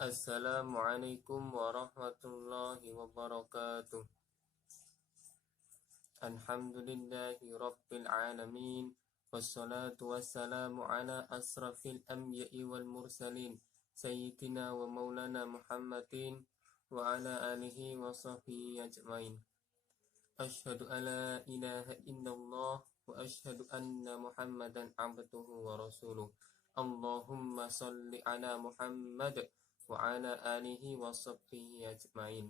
Assalamualaikum warahmatullahi wabarakatuh. Alhamdulillahi rabbil alamin. Wassalatu wassalamu ala asrafil anbiya'i wal mursalin Sayyidina wa maulana Muhammadin wa ala alihi wa sahbihi ajma'in. Ashhadu an la ilaha illallah wa ashhadu anna Muhammadan abduhu wa rasuluh. Allahumma salli ala Muhammad wa ala alihi wa sahbihi ajma'in.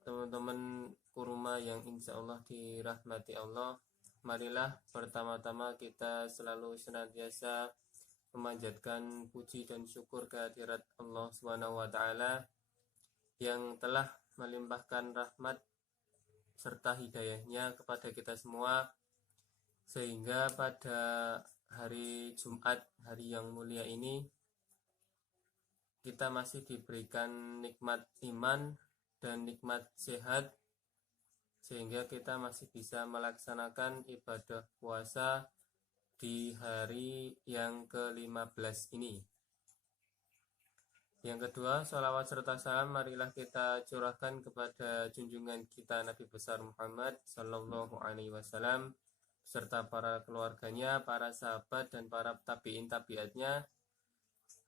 Teman-teman kurma yang insya Allah dirahmati Allah, marilah pertama-tama kita selalu senantiasa memanjatkan puji dan syukur kehadirat Allah Subhanahu wa Ta'ala yang telah melimpahkan rahmat serta hidayahnya kepada kita semua, sehingga pada hari Jumat, hari yang mulia ini, kita masih diberikan nikmat iman dan nikmat sehat, sehingga kita masih bisa melaksanakan ibadah puasa di hari yang ke-15 ini. Yang kedua, sholawat serta salam marilah kita curahkan kepada junjungan kita Nabi besar Muhammad Sallallahu Alaihi Wasallam serta para keluarganya, para sahabat dan para tabi'in tabi'atnya.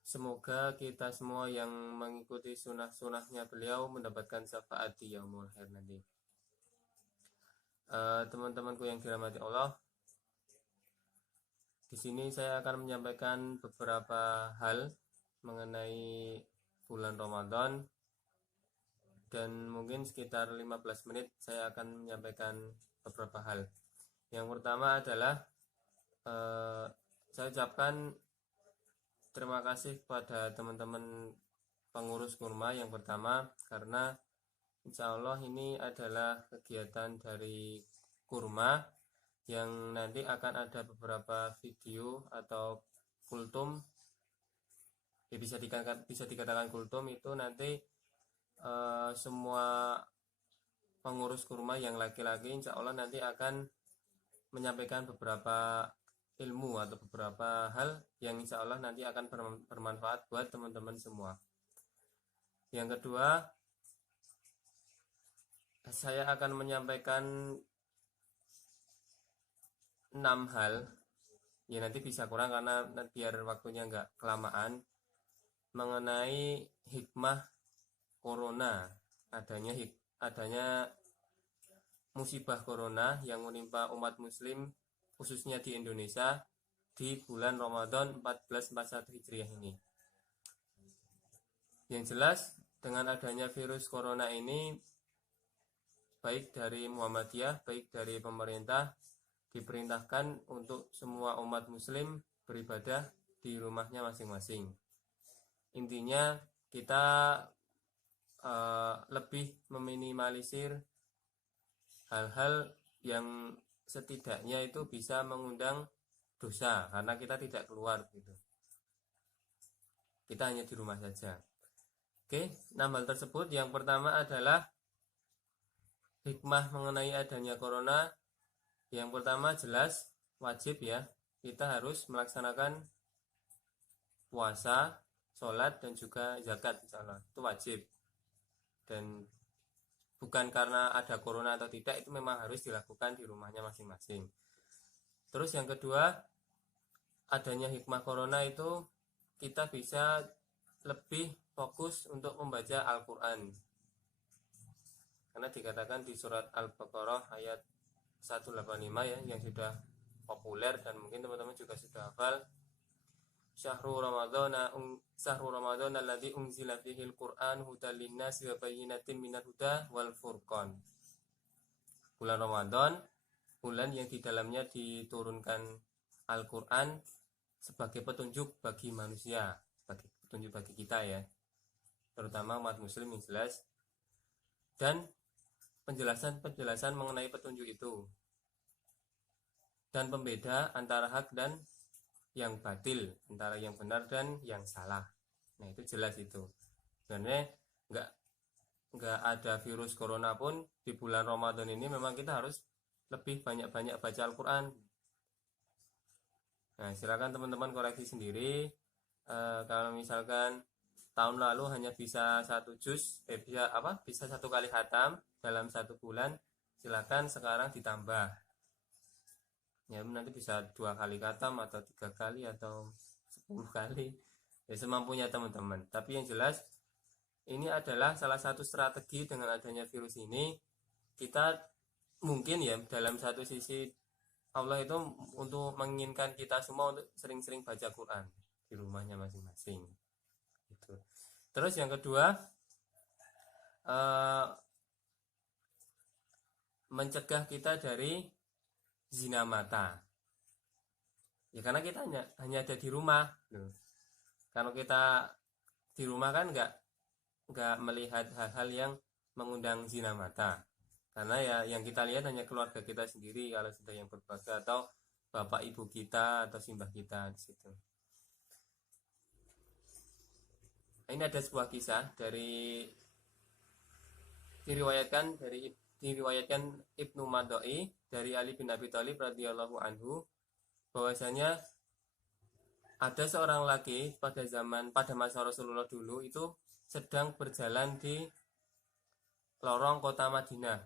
Semoga kita semua yang mengikuti sunnah-sunnahnya beliau mendapatkan syafaat di yaumul akhir nanti. Teman-temanku yang dirahmati Allah, di sini saya akan menyampaikan beberapa hal mengenai bulan Ramadan, dan mungkin sekitar 15 menit saya akan menyampaikan beberapa hal. Yang pertama adalah saya ucapkan terima kasih kepada teman-teman pengurus kurma yang pertama, karena insya Allah ini adalah kegiatan dari kurma yang nanti akan ada beberapa video atau kultum, ya bisa dikatakan kultum itu nanti semua pengurus kurma yang laki-laki insya Allah nanti akan menyampaikan beberapa ilmu atau beberapa hal yang insya Allah nanti akan bermanfaat buat teman-teman semua. Yang kedua, saya akan menyampaikan 6 hal, ya nanti bisa kurang karena biar waktunya nggak kelamaan, mengenai hikmah corona, adanya musibah corona yang menimpa umat muslim khususnya di Indonesia di bulan Ramadan 1441 Hijriah ini. Yang jelas, dengan adanya virus corona ini, baik dari Muhammadiyah, baik dari pemerintah, diperintahkan untuk semua umat muslim beribadah di rumahnya masing-masing. Intinya kita lebih meminimalisir hal-hal yang setidaknya itu bisa mengundang dosa karena kita tidak keluar gitu. Kita hanya di rumah saja. Oke, 6 hal tersebut. Yang pertama adalah hikmah mengenai adanya corona. Yang pertama jelas wajib ya, kita harus melaksanakan puasa, sholat dan juga zakat insyaallah. Itu wajib. Dan bukan karena ada corona atau tidak, itu memang harus dilakukan di rumahnya masing-masing. Terus yang kedua, adanya hikmah corona itu kita bisa lebih fokus untuk membaca Al-Quran. Karena dikatakan di surat Al-Baqarah ayat 185 ya, yang sudah populer dan mungkin teman-teman juga sudah hafal. Syahrul Ramadan alladzi unzila fihi al-Qur'an hudal linnasi wa bayyinatin minal huda wal furqan. Bulan Ramadan, bulan yang di dalamnya diturunkan Al-Qur'an sebagai petunjuk bagi manusia, sebagai petunjuk bagi kita ya, terutama umat muslim yang jelas, dan penjelasan mengenai petunjuk itu, dan pembeda antara hak dan yang batil, antara yang benar dan yang salah. Nah itu jelas itu. Sebenarnya nggak ada virus corona pun di bulan Ramadan ini memang kita harus lebih banyak-banyak baca Al-Quran. Nah silakan teman-teman koreksi sendiri Kalau misalkan tahun lalu hanya bisa satu juz, bisa satu kali khatam dalam satu bulan, silakan sekarang ditambah. Ya nanti bisa 2 kali khatam atau 3 kali atau 10 kali. Ya semampunya teman-teman. Tapi yang jelas ini adalah salah satu strategi dengan adanya virus ini. Kita mungkin ya dalam satu sisi Allah itu untuk menginginkan kita semua untuk sering-sering baca Quran di rumahnya masing-masing. Gitu. Terus yang kedua, mencegah kita dari zina mata. Ya karena kita hanya ada di rumah. Kalau kita di rumah kan nggak melihat hal-hal yang mengundang zina mata. Karena ya yang kita lihat hanya keluarga kita sendiri kalau sudah yang berkeluarga, atau bapak ibu kita atau simbah kita di situ. Ini ada sebuah kisah diriwayatkan Ibnu Madai dari Ali bin Abi Thalib radhiyallahu anhu, bahwasanya ada seorang laki pada masa Rasulullah dulu itu sedang berjalan di lorong kota Madinah.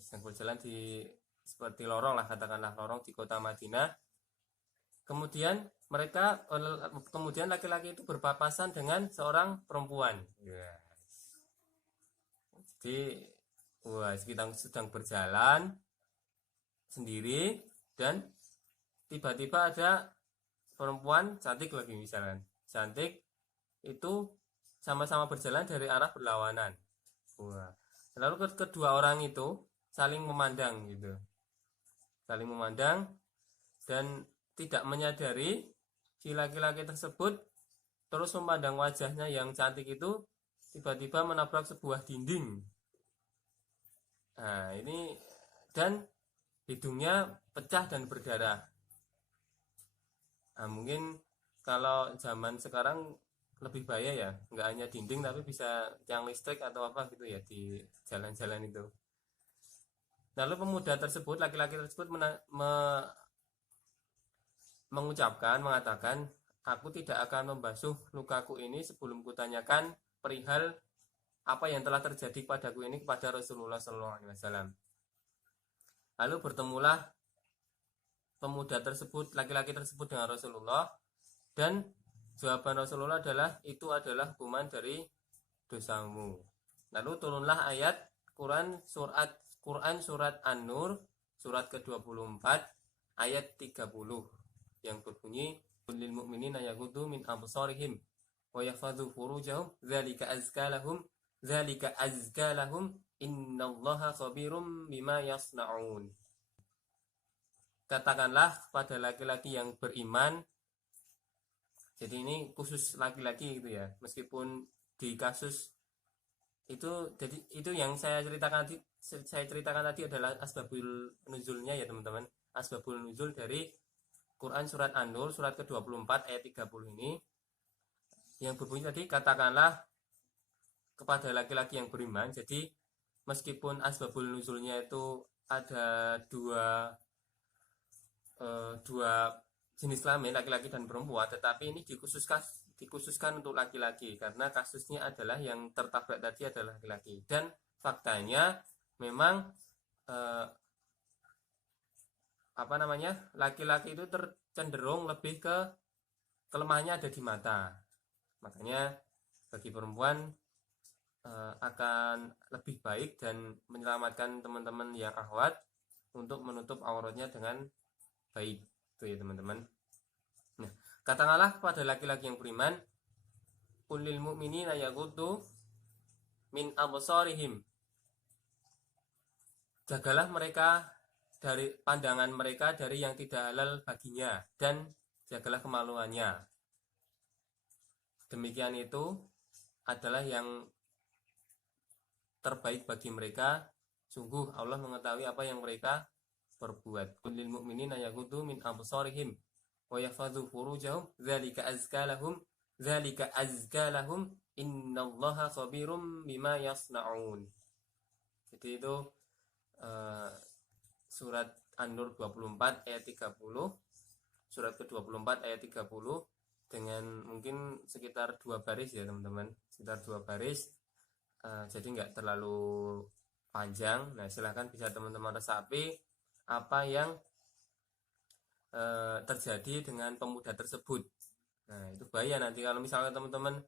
Sedang berjalan di seperti lorong lah, katakanlah lorong di kota Madinah. Kemudian laki-laki itu berpapasan dengan seorang perempuan. Jadi kita sedang berjalan sendiri dan tiba-tiba ada perempuan cantik lagi, misalnya cantik itu sama-sama berjalan dari arah berlawanan. Lalu kedua orang itu saling memandang gitu, dan tidak menyadari si laki-laki tersebut terus memandang wajahnya yang cantik itu tiba-tiba menabrak sebuah dinding. Nah ini, dan hidungnya pecah dan berdarah. Nah, mungkin kalau zaman sekarang lebih bahaya ya, nggak hanya dinding tapi bisa tiang listrik atau apa gitu ya di jalan-jalan itu. Lalu laki-laki tersebut mengatakan, aku tidak akan membasuh lukaku ini sebelum kutanyakan perihal apa yang telah terjadi padaku ini kepada Rasulullah SAW. Lalu bertemulah laki-laki tersebut dengan Rasulullah, dan jawaban Rasulullah adalah itu adalah hukuman dari dosamu. Lalu turunlah ayat Quran surat An-Nur surat ke-24 ayat 30 yang berbunyi, lil mu'minina yaghuddu min absarihim wa yahfadzu furujahum dzalika azka lahum innallaha khabirum bima yasnaun. Katakanlah kepada laki-laki yang beriman. Jadi ini khusus laki-laki gitu ya, meskipun di kasus itu, jadi itu yang saya ceritakan tadi adalah asbabul nuzulnya ya teman-teman. Asbabul nuzul dari Quran surat An-Nur surat ke-24 ayat 30 ini yang berbunyi tadi, katakanlah kepada laki-laki yang beriman. Jadi meskipun asbabul nuzulnya itu ada dua jenis kelamin, laki-laki dan perempuan, tetapi ini dikhususkan untuk laki-laki karena kasusnya adalah yang tertabrak tadi adalah laki-laki, dan faktanya memang laki-laki itu cenderung lebih ke kelemahannya ada di mata. Makanya bagi perempuan akan lebih baik dan menyelamatkan teman-teman yang akhwat untuk menutup auratnya dengan baik, itu ya teman-teman. Nah, katakanlah kepada laki-laki yang beriman, ulil mu'minina yaghuddu min absarihim, jagalah mereka dari pandangan mereka dari yang tidak halal baginya, dan jagalah kemaluannya. Demikian itu adalah yang terbaik bagi mereka. Sungguh Allah mengetahui apa yang mereka perbuat. Kullil mu'minina yaghuddu min absarihim wa yahfadzu furujahum dzalika azka lahum innallaha khabirum bima yasnaun. Jadi itu surat An-Nur 24 ayat 30, surat ke-24 ayat 30, dengan mungkin sekitar 2 baris ya teman-teman, sekitar 2 baris, jadi nggak terlalu panjang. Nah silahkan bisa teman-teman resapi apa yang terjadi dengan pemuda tersebut. Nah itu bahaya nanti kalau misalkan teman-teman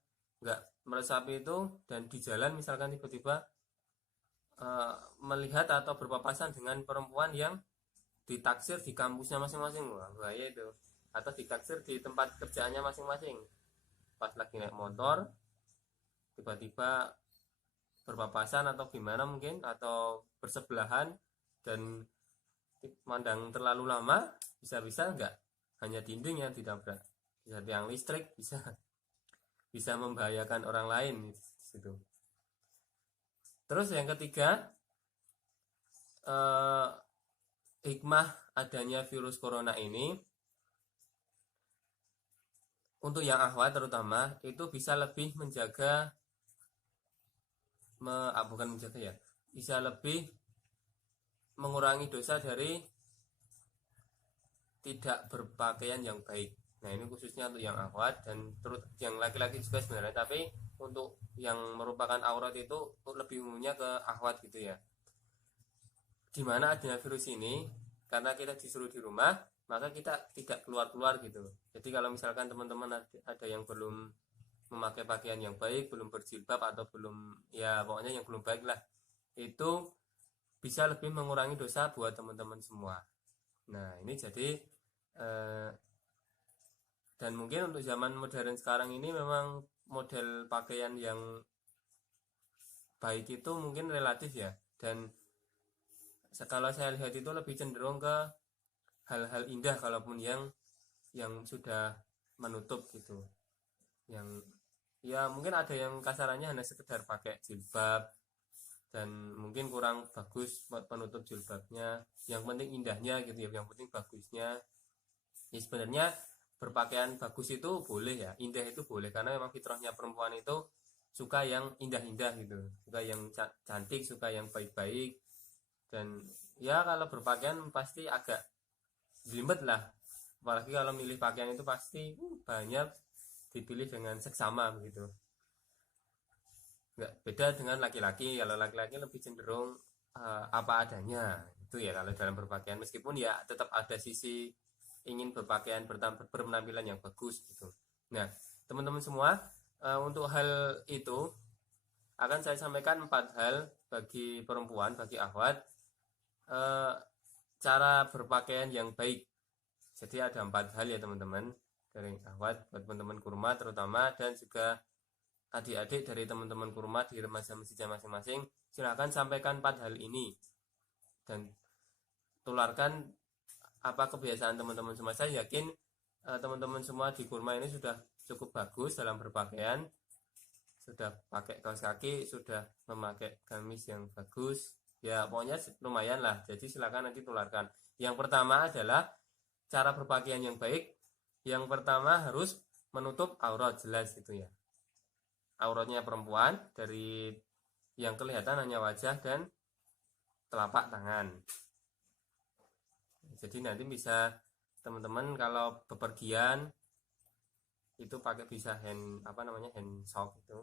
nggak meresapi itu dan di jalan misalkan tiba-tiba melihat atau berpapasan dengan perempuan yang ditaksir di kampusnya masing-masing, wah bahaya itu. Atau ditaksir di tempat kerjaannya masing-masing, pas lagi naik motor tiba-tiba berpapasan atau gimana mungkin, atau bersebelahan dan mandang terlalu lama, bisa-bisa enggak hanya dinding yang ditabrak, bisa tiang listrik, bisa membahayakan orang lain gitu. Terus yang ketiga, hikmah adanya virus corona ini untuk yang akhwat terutama itu bisa lebih menjaga, bukan menjaga ya, bisa lebih mengurangi dosa dari tidak berpakaian yang baik. Nah ini khususnya untuk yang akhwat dan terus yang laki-laki juga sebenarnya, tapi untuk yang merupakan aurat itu lebih umumnya ke akhwat gitu ya. Dimana adanya virus ini, karena kita disuruh di rumah, maka kita tidak keluar-keluar gitu. Jadi kalau misalkan teman-teman ada yang belum memakai pakaian yang baik, belum berjilbab atau belum, ya pokoknya yang belum baik lah, itu bisa lebih mengurangi dosa buat teman-teman semua. Nah ini jadi dan mungkin untuk zaman modern sekarang ini memang model pakaian yang baik itu mungkin relatif ya, dan kalau saya lihat itu lebih cenderung ke hal-hal indah, kalaupun yang sudah menutup gitu, yang ya mungkin ada yang kasarannya hanya sekedar pakai jilbab dan mungkin kurang bagus penutup jilbabnya, yang penting indahnya gitu ya, yang penting bagusnya. Ya sebenarnya berpakaian bagus itu boleh ya, indah itu boleh, karena memang fitrahnya perempuan itu suka yang indah-indah gitu, suka yang cantik, suka yang baik-baik. Dan ya kalau berpakaian pasti agak jelimet lah, apalagi kalau milih pakaian itu pasti banyak dipilih dengan seksama begitu. Nggak beda dengan laki-laki, kalau laki-laki lebih cenderung apa adanya itu ya kalau dalam berpakaian, meskipun ya tetap ada sisi ingin berpakaian berpenampilan yang bagus gitu. Nah teman-teman semua, untuk hal itu akan saya sampaikan 4 hal bagi perempuan, bagi akhwat, cara berpakaian yang baik. Jadi ada 4 hal ya teman-teman, dari akhwat buat teman-teman kurma terutama, dan juga adik-adik dari teman-teman kurma di remaja masjidnya masing-masing. Silahkan sampaikan 4 hal ini dan tularkan apa kebiasaan teman-teman semua. Saya yakin teman-teman semua di kurma ini sudah cukup bagus dalam berpakaian, sudah pakai kaos kaki, sudah memakai gamis yang bagus, ya pokoknya lumayan lah. Jadi silakan nanti tularkan. Yang pertama adalah cara berpakaian yang baik. Yang pertama harus menutup aurat, jelas gitu ya. Auratnya perempuan dari yang kelihatan hanya wajah dan telapak tangan. Jadi nanti bisa teman-teman kalau bepergian itu pakai bisa hand sock itu,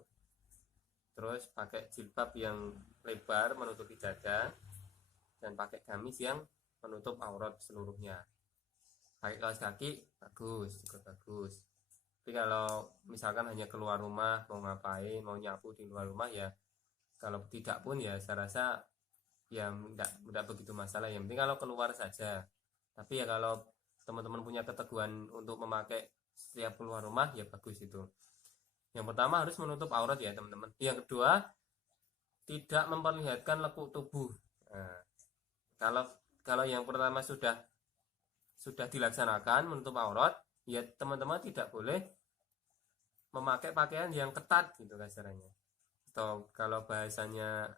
terus pakai jilbab yang lebar menutupi dada, dan pakai gamis yang menutup aurat seluruhnya. Pakai kaos kaki bagus, juga bagus. Tapi kalau misalkan hanya keluar rumah, mau ngapain, mau nyapu di luar rumah, ya kalau tidak pun ya saya rasa ya tidak begitu masalah, yang penting kalau keluar saja. Tapi ya kalau teman-teman punya keteguhan untuk memakai setiap keluar rumah, ya bagus itu. Yang pertama harus menutup aurat ya teman-teman. Yang kedua, tidak memperlihatkan lekuk tubuh. Nah, kalau yang pertama sudah dilaksanakan menutup aurat, ya teman-teman tidak boleh memakai pakaian yang ketat gitu kasarnya. Atau kalau bahasanya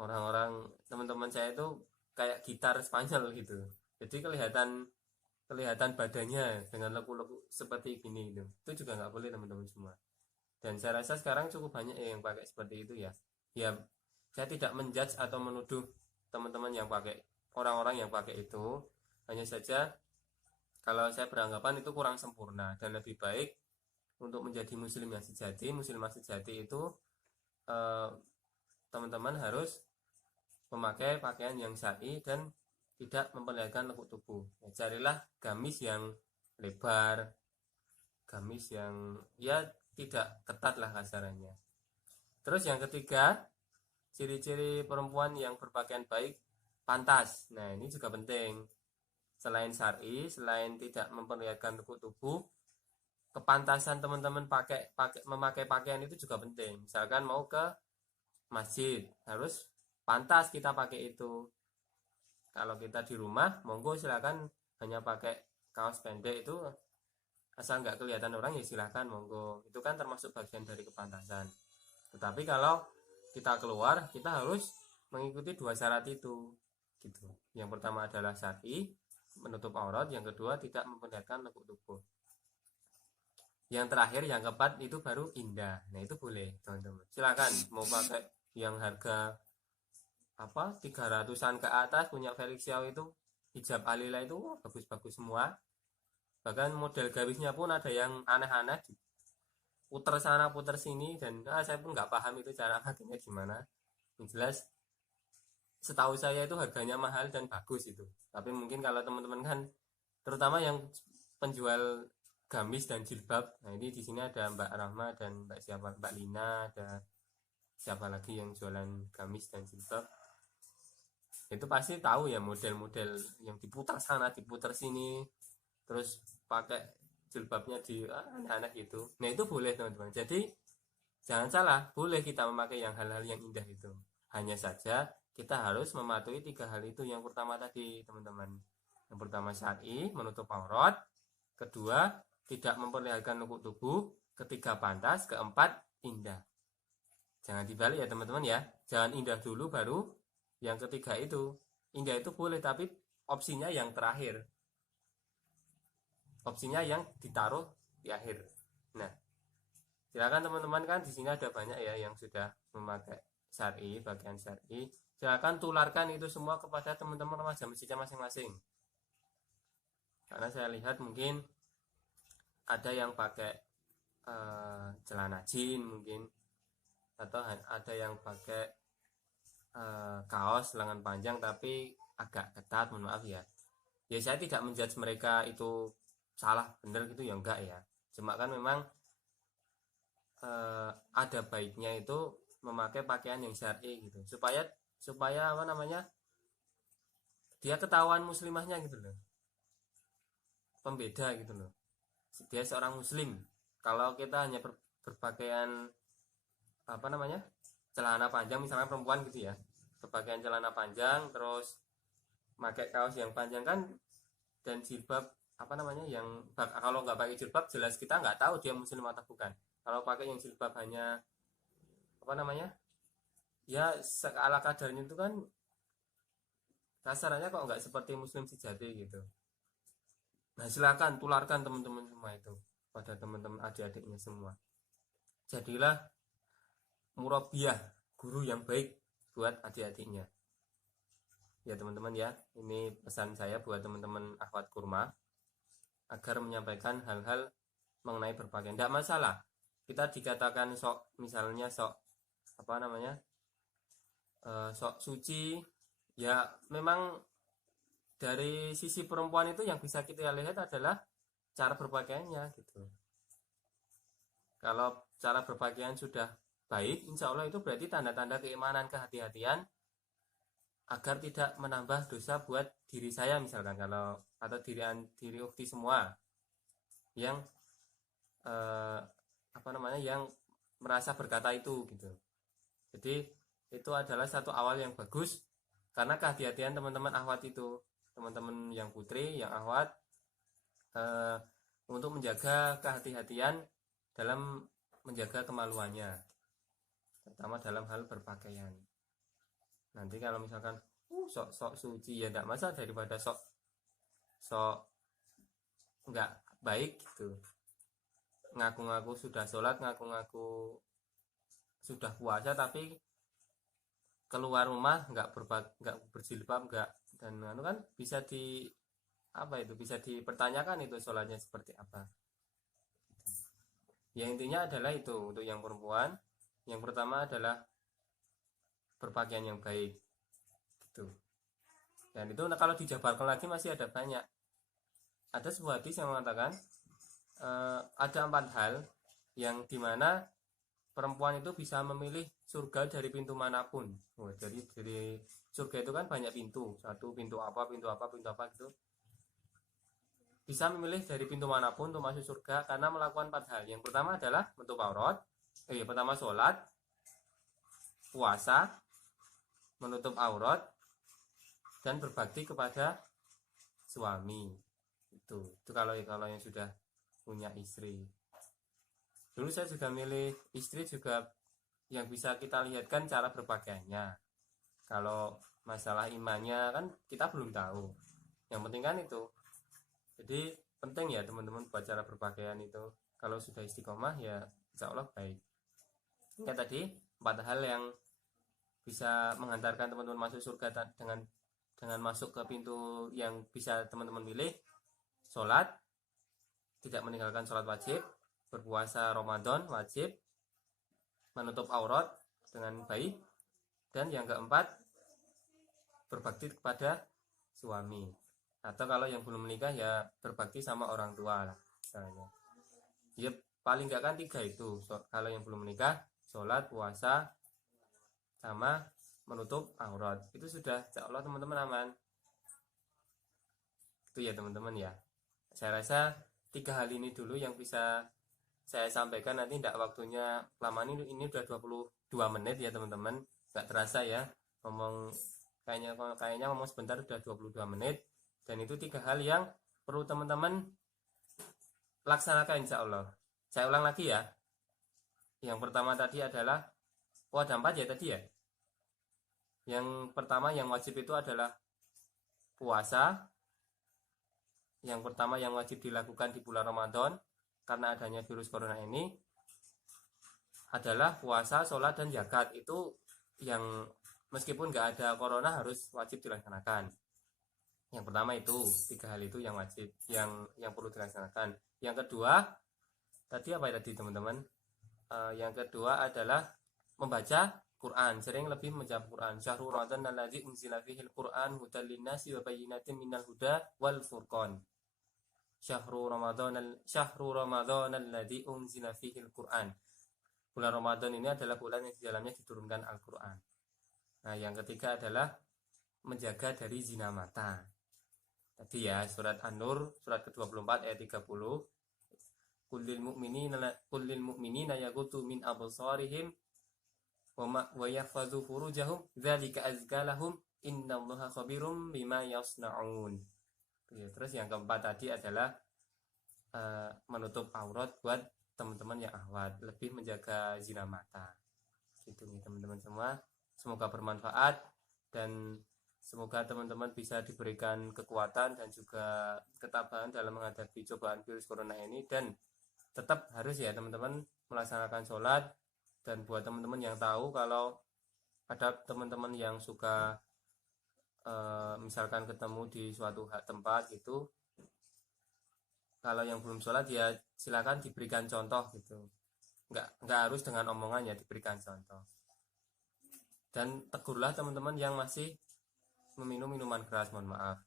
orang-orang teman-teman saya itu kayak gitar Spanyol gitu. Jadi kelihatan badannya dengan lekuk-lekuk seperti gini gitu. Itu juga nggak boleh teman-teman semua. Dan saya rasa sekarang cukup banyak yang pakai seperti itu ya. Ya saya tidak menjudge atau menuduh teman-teman yang pakai, orang-orang yang pakai itu. Hanya saja kalau saya beranggapan itu kurang sempurna dan lebih baik untuk menjadi muslim yang sejati, muslimah sejati itu teman-teman harus memakai pakaian yang syar'i dan tidak memperlihatkan lekuk tubuh. Ya, carilah gamis yang lebar, gamis yang ya tidak ketat lah kasarannya. Terus yang ketiga, ciri-ciri perempuan yang berpakaian baik, pantas. Nah, ini juga penting. Selain syar'i, selain tidak memperlihatkan lekuk tubuh, kepantasan teman-teman memakai pakaian itu juga penting. Misalkan mau ke masjid, harus pantas kita pakai itu. Kalau kita di rumah, monggo silakan hanya pakai kaos pendek itu, asal nggak kelihatan orang ya silakan monggo. Itu kan termasuk bagian dari kepantasan. Tetapi kalau kita keluar, kita harus mengikuti dua syarat itu. Gitu. Yang pertama adalah syar'i, menutup aurat. Yang kedua tidak memperlihatkan lekuk tubuh. Yang terakhir, yang keempat itu baru indah. Nah itu boleh teman-teman. Silakan mau pakai yang harga 300-an ke atas punya Felix Xiao itu hijab alila itu bagus-bagus semua. Bahkan model garisnya pun ada yang aneh-aneh, puter sana puter sini, dan saya pun nggak paham itu cara pakainya gimana. Yang jelas setahu saya itu harganya mahal dan bagus itu. Tapi mungkin kalau teman-teman kan, terutama yang penjual gamis dan jilbab, nah ini di sini ada Mbak Rahma dan Mbak Lina, ada siapa lagi yang jualan gamis dan jilbab, itu pasti tahu ya model-model yang diputar sana diputar sini, terus pakai jilbabnya di aneh-aneh gitu. Nah itu boleh teman-teman. Jadi jangan salah, boleh kita memakai yang hal-hal yang indah itu. Hanya saja kita harus mematuhi 3 hal itu. Yang pertama tadi teman-teman, yang pertama syar'i, menutup aurat. Kedua, tidak memperlihatkan lekuk tubuh. Ketiga, pantas. Keempat, indah. Jangan dibalik ya teman-teman ya. Jangan indah dulu baru yang ketiga itu. Indah itu boleh, tapi opsinya yang terakhir. Opsinya yang ditaruh di akhir. Nah, silakan teman-teman, kan di sini ada banyak ya yang sudah memakai syar'i, bagian syar'i. Silakan tularkan itu semua kepada teman-teman remaja masjidnya masing-masing. Karena saya lihat mungkin ada yang pakai celana jeans mungkin, atau ada yang pakai kaos lengan panjang tapi agak ketat, mohon maaf ya. Ya saya tidak menjudge mereka itu salah benar gitu ya, enggak ya. Cuma kan memang ada baiknya itu memakai pakaian yang syar'i gitu, supaya dia ketahuan muslimahnya gitu loh, pembeda gitu loh, dia seorang muslim. Kalau kita hanya berpakaian celana panjang misalnya perempuan gitu ya, berpakaian celana panjang terus pakai kaos yang panjang kan, dan jilbab yang kalau nggak pakai jilbab jelas kita nggak tahu dia muslim atau bukan. Kalau pakai yang jilbab hanya ya seala kadarnya itu kan kasarannya kok nggak seperti muslim sejati gitu. Nah silakan tularkan teman-teman semua itu pada teman-teman adik-adiknya semua. Jadilah murabbiyah, guru yang baik buat adik-adiknya ya teman-teman ya. Ini pesan saya buat teman-teman akhwat kurma, agar menyampaikan hal-hal mengenai berpakaian. Tidak masalah kita dikatakan misalnya sok suci ya. Memang dari sisi perempuan itu yang bisa kita lihat adalah cara berpakaiannya gitu. Kalau cara berpakaian sudah baik, insya Allah itu berarti tanda-tanda keimanan, kehati-hatian, agar tidak menambah dosa buat diri saya misalkan, atau diri ukti semua yang yang merasa berkata itu gitu. Jadi itu adalah satu awal yang bagus, karena kehati-hatian teman-teman akhwat itu, teman-teman yang putri, yang akhwat, untuk menjaga kehati-hatian dalam menjaga kemaluannya, terutama dalam hal berpakaian. Nanti kalau misalkan sok suci ya tidak masalah, daripada sok nggak baik gitu, ngaku-ngaku sudah sholat, ngaku-ngaku sudah puasa, tapi keluar rumah nggak berjilbab, nggak, dan kan bisa bisa dipertanyakan itu sholatnya seperti apa. Ya intinya adalah itu untuk yang perempuan. Yang pertama adalah berpakaian yang baik gitu. Dan itu kalau dijabarkan lagi masih ada banyak. Ada sebuah hadis yang mengatakan ada 4 hal yang dimana perempuan itu bisa memilih surga dari pintu manapun. Dari surga itu kan banyak pintu, satu pintu apa gitu. Bisa memilih dari pintu manapun untuk masuk surga karena melakukan 4 hal. Yang pertama adalah menutup aurat. Pertama sholat, puasa, menutup aurat, dan berbakti kepada suami. Itu kalau yang sudah punya istri. Dulu saya juga milih istri juga yang bisa kita lihatkan cara berpakaiannya. Kalau masalah imannya kan kita belum tahu. Yang penting kan itu. Jadi penting ya teman-teman buat cara berpakaian itu. Kalau sudah istiqomah ya insya Allah baik. Ya tadi 4 hal yang bisa menghantarkan teman-teman masuk surga dengan masuk ke pintu yang bisa teman-teman pilih. Sholat, tidak meninggalkan sholat wajib, berpuasa Ramadan wajib, menutup aurat dengan baik, dan yang keempat berbakti kepada suami. Atau kalau yang belum menikah ya berbakti sama orang tua lah misalnya. Ya paling enggak kan 3 itu. Kalau yang belum menikah, sholat, puasa, sama menutup aurat. Itu sudah insya Allah teman-teman aman. Itu ya teman-teman ya. Saya rasa 3 hal ini dulu yang bisa saya sampaikan. Nanti tidak waktunya lama, ini udah 22 menit ya teman-teman. Gak terasa ya ngomong, kayaknya ngomong sebentar udah 22 menit. Dan itu 3 hal yang perlu teman-teman laksanakan insya Allah. Saya ulang lagi ya. Yang pertama tadi adalah ada 4 ya tadi ya. Yang pertama yang wajib itu adalah puasa. Yang pertama yang wajib dilakukan di bulan Ramadan karena adanya virus corona ini adalah puasa, sholat, dan zakat. Itu yang meskipun nggak ada corona harus wajib dilaksanakan. Yang pertama itu 3 hal itu yang wajib, yang perlu dilaksanakan. Yang kedua tadi apa tadi teman-teman? Yang kedua adalah membaca Quran, sering lebih membaca Quran. Syahrul Ramadan alladzi unzila fihil Quran hudal linnasi wa bayyinatin minal huda wal furqan. Syahrul Ramadan alladzi unzila fihil Quran. Bulan Ramadan ini adalah bulan yang di dalamnya diturunkan Al-Quran. Nah, yang ketiga adalah menjaga dari zina mata. Tadi ya, surat An-Nur, surat ke-24 ayat 30. Kullil mu'minina yaghuddu min absarihim wa yahfazu furujahum dzalika azka lahum innallaha khabirum bima yasnaun. Terus yang keempat tadi adalah menutup aurat buat teman-teman yang ahwat, lebih menjaga zina mata. Gitu nih teman-teman semua. Semoga bermanfaat dan semoga teman-teman bisa diberikan kekuatan dan juga ketabahan dalam menghadapi cobaan virus corona ini. Dan tetap harus ya teman-teman melaksanakan sholat. Dan buat teman-teman yang tahu kalau ada teman-teman yang suka misalkan ketemu di suatu tempat gitu, kalau yang belum sholat ya silakan diberikan contoh gitu. Nggak harus dengan omongannya, diberikan contoh. Dan tegurlah teman-teman yang masih meminum minuman keras, mohon maaf.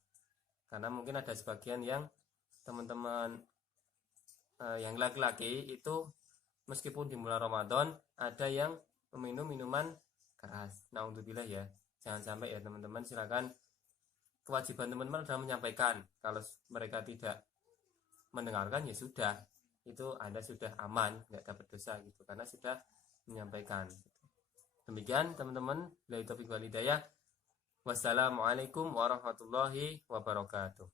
Karena mungkin ada sebagian yang teman-teman yang laki-laki itu meskipun di bulan Ramadan ada yang meminum minuman keras. Naudzubillah ya. Jangan sampai ya teman-teman, silakan. Kewajiban teman-teman adalah menyampaikan. Kalau mereka tidak mendengarkan ya sudah, itu Anda sudah aman, nggak dapat dosa gitu karena sudah menyampaikan. Demikian teman-teman, billahi taufiq wal hidayah. Wassalamualaikum warahmatullahi wabarakatuh.